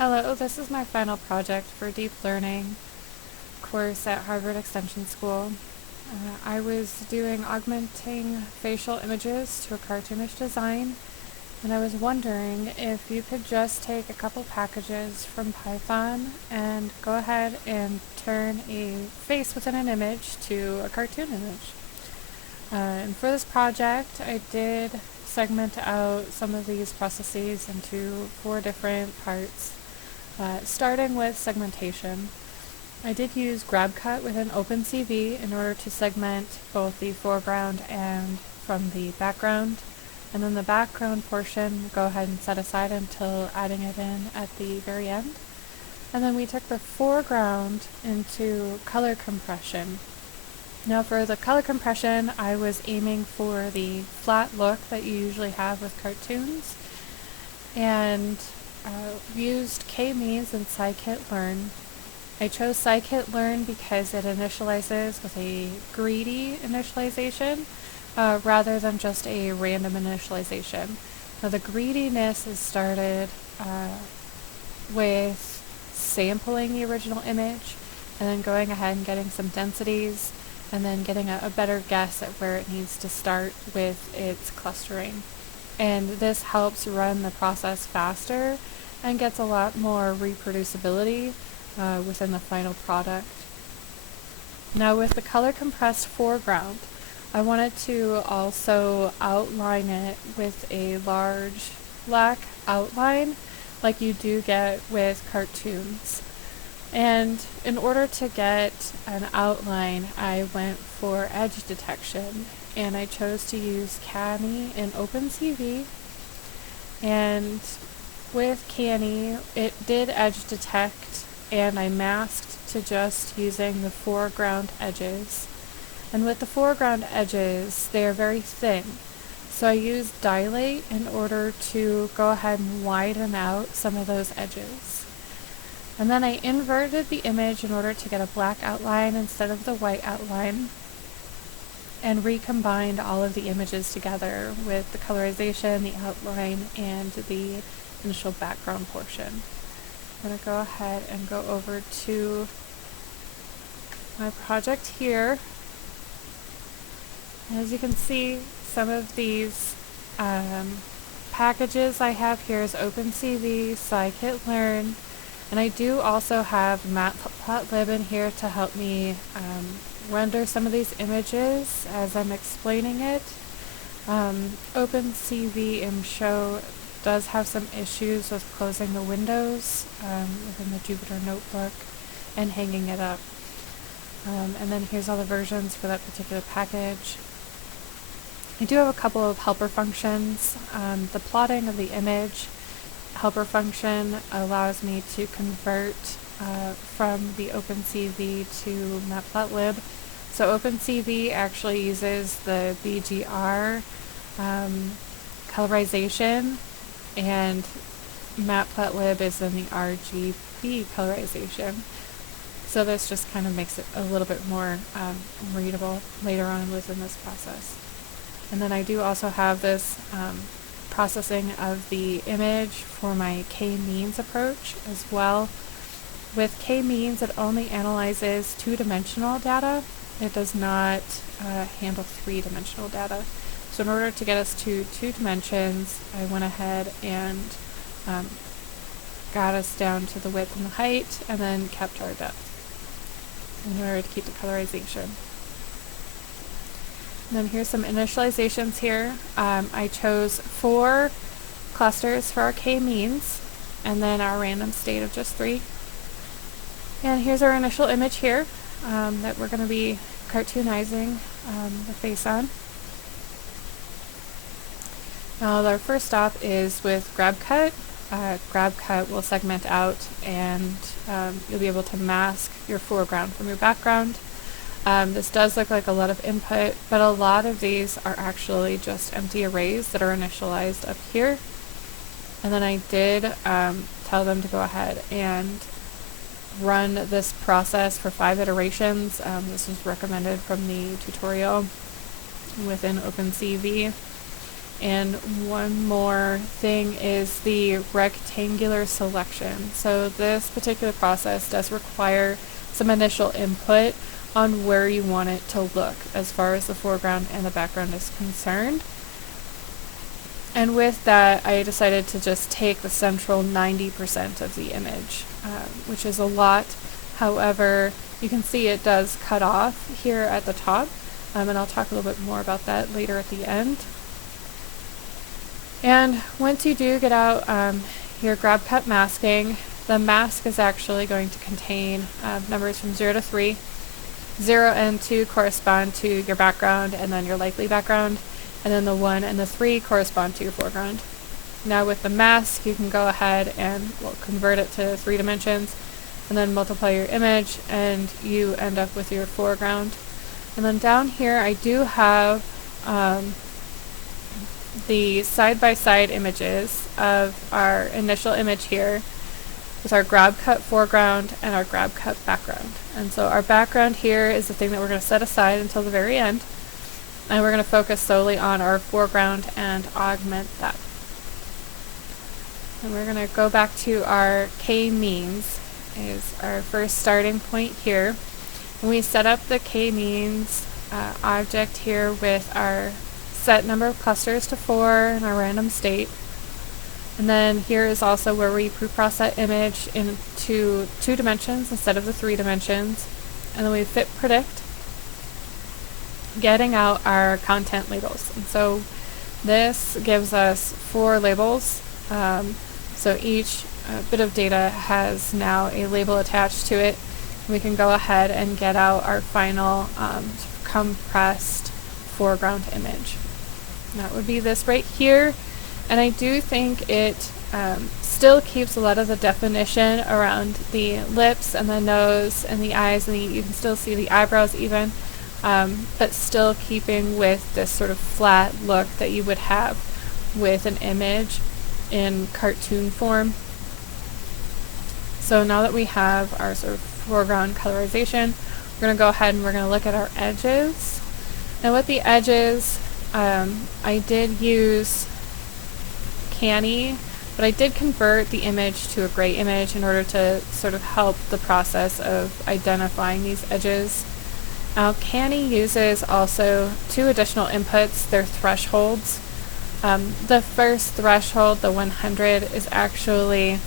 Hello, this is my final project for Deep Learning course at Harvard Extension School. I was doing augmenting facial images to a cartoonish design, and I was wondering if you could just take a couple packages from Python and go ahead and turn a face within an image to a cartoon image. And for this project, I did segment out some of these processes into 4 different parts. Starting with segmentation, I did use GrabCut within OpenCV in order to segment both the foreground and from the background. And then the background portion, go ahead and set aside until adding it in at the very end. And then we took the foreground into color compression. Now for the color compression, I was aiming for the flat look that you usually have with cartoons, and used k-means and scikit-learn. I chose scikit-learn because it initializes with a greedy initialization rather than just a random initialization. Now the greediness is started with sampling the original image and then going ahead and getting some densities and then getting a better guess at where it needs to start with its clustering. And this helps run the process faster and gets a lot more reproducibility within the final product. Now with the color compressed foreground, I wanted to also outline it with a large black outline like you do get with cartoons. And in order to get an outline, I went for edge detection, and I chose to use Canny in OpenCV. And with Canny, it did edge detect, and I masked to just using the foreground edges. And with the foreground edges, they are very thin. So I used dilate in order to go ahead and widen out some of those edges. And then I inverted the image in order to get a black outline instead of the white outline, and recombined all of the images together with the colorization, the outline, and the initial background portion. I'm going to go ahead and go over to my project here. As you can see, some of these packages I have here is OpenCV, scikit-learn, and I do also have Matplotlib in here to help me render some of these images as I'm explaining it. OpenCV ImShow does have some issues with closing the windows within the Jupyter Notebook and hanging it up. And then here's all the versions for that particular package. I do have a couple of helper functions. The plotting of the image helper function allows me to convert from the OpenCV to Matplotlib. So OpenCV actually uses the BGR colorization, and Matplotlib is in the RGB colorization. So this just kind of makes it a little bit more readable later on within this process. And then I do also have this processing of the image for my k-means approach as well. With k-means, it only analyzes 2-dimensional data. It does not handle 3-dimensional data. So in order to get us to 2 dimensions, I went ahead and got us down to the width and the height, and then kept our depth in order to keep the colorization. And then here's some initializations here. I chose 4 clusters for our k-means, and then our random state of just 3. And here's our initial image here that we're going to be cartoonizing the face on. Now our first stop is with GrabCut. GrabCut will segment out, and you'll be able to mask your foreground from your background. This does look like a lot of input, but a lot of these are actually just empty arrays that are initialized up here. And then I did tell them to go ahead and run this process for 5 iterations. This was recommended from the tutorial within OpenCV. And one more thing is the rectangular selection. So this particular process does require some initial input on where you want it to look as far as the foreground and the background is concerned. And with that, I decided to just take the central 90% of the image, which is a lot. However, you can see it does cut off here at the top, and I'll talk a little bit more about that later at the end. And once you do get out your grab cut masking, the mask is actually going to contain numbers from 0 to 3. 0 and 2 correspond to your background and then your likely background, and then the 1 and the 3 correspond to your foreground. Now with the mask, you can go ahead and convert it to 3 dimensions, and then multiply your image, and you end up with your foreground. And then down here, I do have the side-by-side images of our initial image here with our grab cut foreground and our grab cut background. And so our background here is the thing that we're going to set aside until the very end, and we're going to focus solely on our foreground and augment that. And we're going to go back to our k-means is our first starting point here. And we set up the k-means object here with our set number of clusters to 4 and our random state. And then here is also where we pre-process that image into 2 dimensions instead of the 3 dimensions. And then we fit predict, getting out our content labels. And so this gives us 4 labels. So each bit of data has now a label attached to it. We can go ahead and get out our final compressed foreground image. And that would be this right here. And I do think it still keeps a lot of the definition around the lips and the nose and the eyes, and you can still see the eyebrows even, but still keeping with this sort of flat look that you would have with an image in cartoon form. So now that we have our sort of foreground colorization, we're going to go ahead and we're going to look at our edges. Now with the edges, I did use Canny, but I did convert the image to a gray image in order to sort of help the process of identifying these edges. Now Canny uses also 2 additional inputs, they're thresholds. The first threshold, the 100, is actually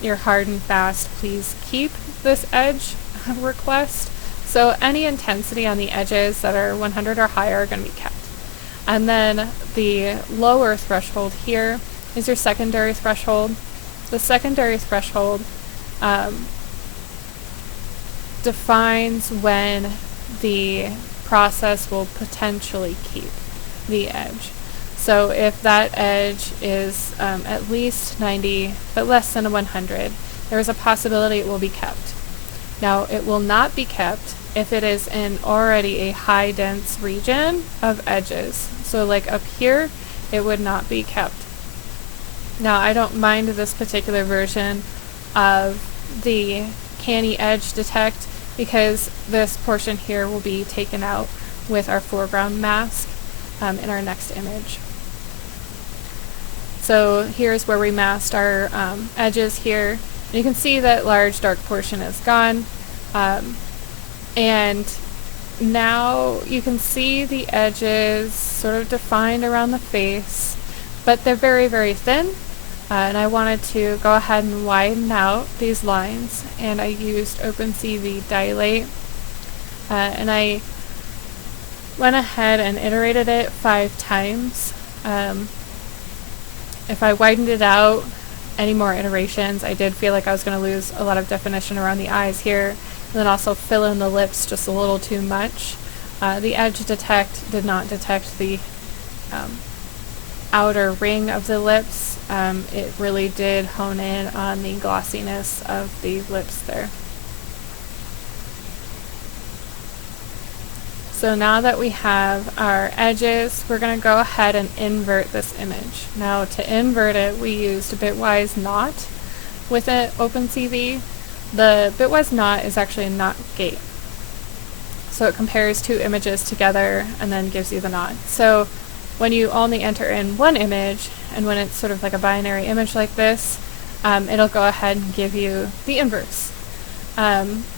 your hard and fast, please keep this edge request. So any intensity on the edges that are 100 or higher are going to be kept. And then the lower threshold here is your secondary threshold. The secondary threshold defines when the process will potentially keep the edge. So if that edge is at least 90 but less than a 100, there is a possibility it will be kept. Now it will not be kept if it is in already a high dense region of edges. So like up here, it would not be kept. Now I don't mind this particular version of the Canny edge detect because this portion here will be taken out with our foreground mask in our next image. So here's where we masked our edges here. And you can see that large dark portion is gone. And now you can see the edges sort of defined around the face, but they're very, very thin. And I wanted to go ahead and widen out these lines, and I used OpenCV Dilate. And I went ahead and iterated it 5 times. If I widened it out any more iterations, I did feel like I was going to lose a lot of definition around the eyes here, and then also fill in the lips just a little too much. The edge detect did not detect the outer ring of the lips. It really did hone in on the glossiness of the lips there. So now that we have our edges, we're going to go ahead and invert this image. Now to invert it, we used a bitwise knot with it, OpenCV. The bitwise knot is actually a knot gate. So it compares 2 images together and then gives you the knot. So when you only enter in one image, and when it's sort of like a binary image like this, it'll go ahead and give you the inverse.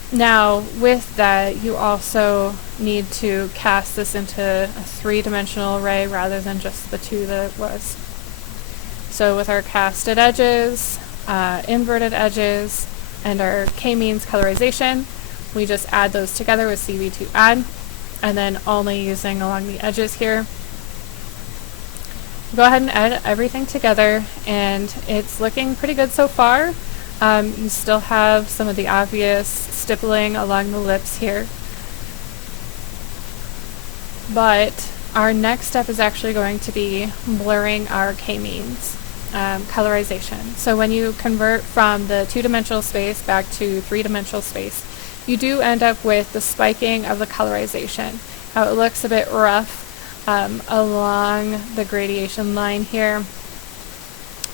Now, with that, you also need to cast this into a three-dimensional array rather than just the two that it was. So with our casted edges, inverted edges, and our k-means colorization, we just add those together with CV2 add, and then only using along the edges here. Go ahead and add everything together, and it's looking pretty good so far. You still have some of the obvious stippling along the lips here. But our next step is actually going to be blurring our k-means colorization. So when you convert from the two-dimensional space back to three-dimensional space, you do end up with the spiking of the colorization. How it looks a bit rough along the gradation line here.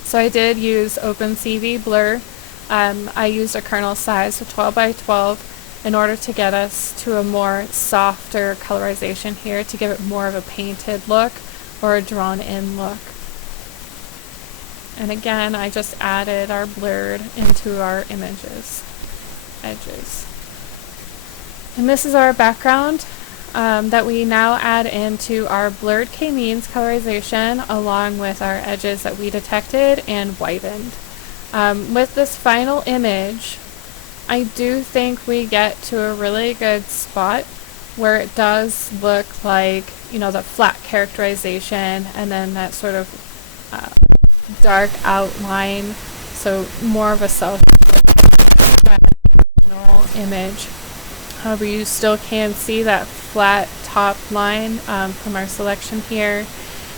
So I did use OpenCV blur. I used a kernel size of 12 by 12 in order to get us to a more softer colorization here, to give it more of a painted look or a drawn in look. And again, I just added our blurred into our edges. And this is our background that we now add into our blurred k-means colorization along with our edges that we detected and whitened. With this final image, I do think we get to a really good spot where it does look like, you know, the flat characterization and then that sort of dark outline, so more of a self-professional image. However, you still can see that flat top line from our selection here.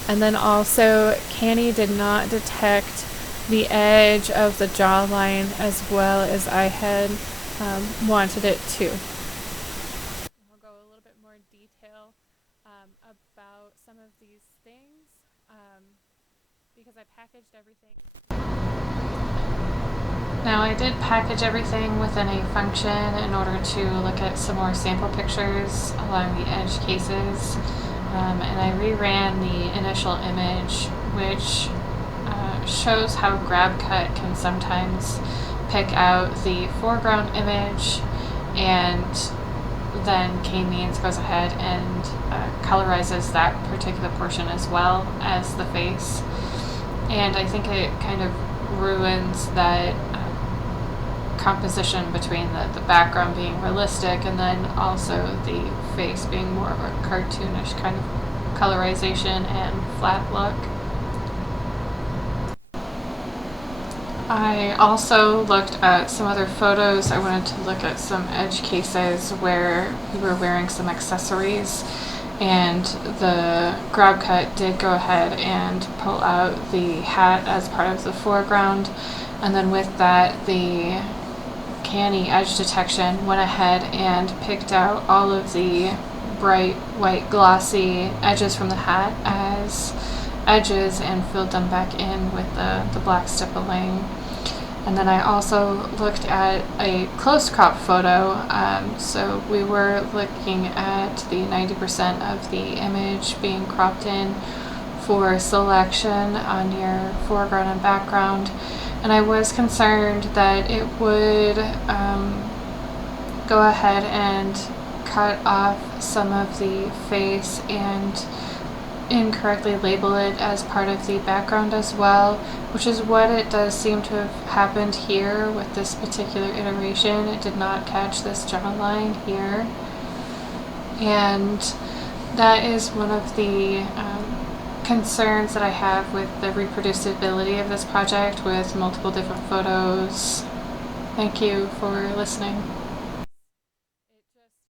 And then also, Canny did not detect the edge of the jawline as well as I had wanted it to. I'll go a little bit more detail about some of these things because I packaged everything. Now, I did package everything within a function in order to look at some more sample pictures along the edge cases, and I reran the initial image, which shows how GrabCut can sometimes pick out the foreground image, and then k-means goes ahead and colorizes that particular portion as well as the face. And I think it kind of ruins that composition between the background being realistic and then also the face being more of a cartoonish kind of colorization and flat look. I also looked at some other photos. I wanted to look at some edge cases where we were wearing some accessories, and the GrabCut did go ahead and pull out the hat as part of the foreground, and then with that the Canny edge detection went ahead and picked out all of the bright white glossy edges from the hat as edges and filled them back in with the black stippling. And then I also looked at a close crop photo, so we were looking at the 90% of the image being cropped in for selection on your foreground and background, and I was concerned that it would go ahead and cut off some of the face and incorrectly label it as part of the background as well, which is what it does seem to have happened here with this particular iteration. It did not catch this jawline here, and that is one of the concerns that I have with the reproducibility of this project with multiple different photos. Thank you for listening.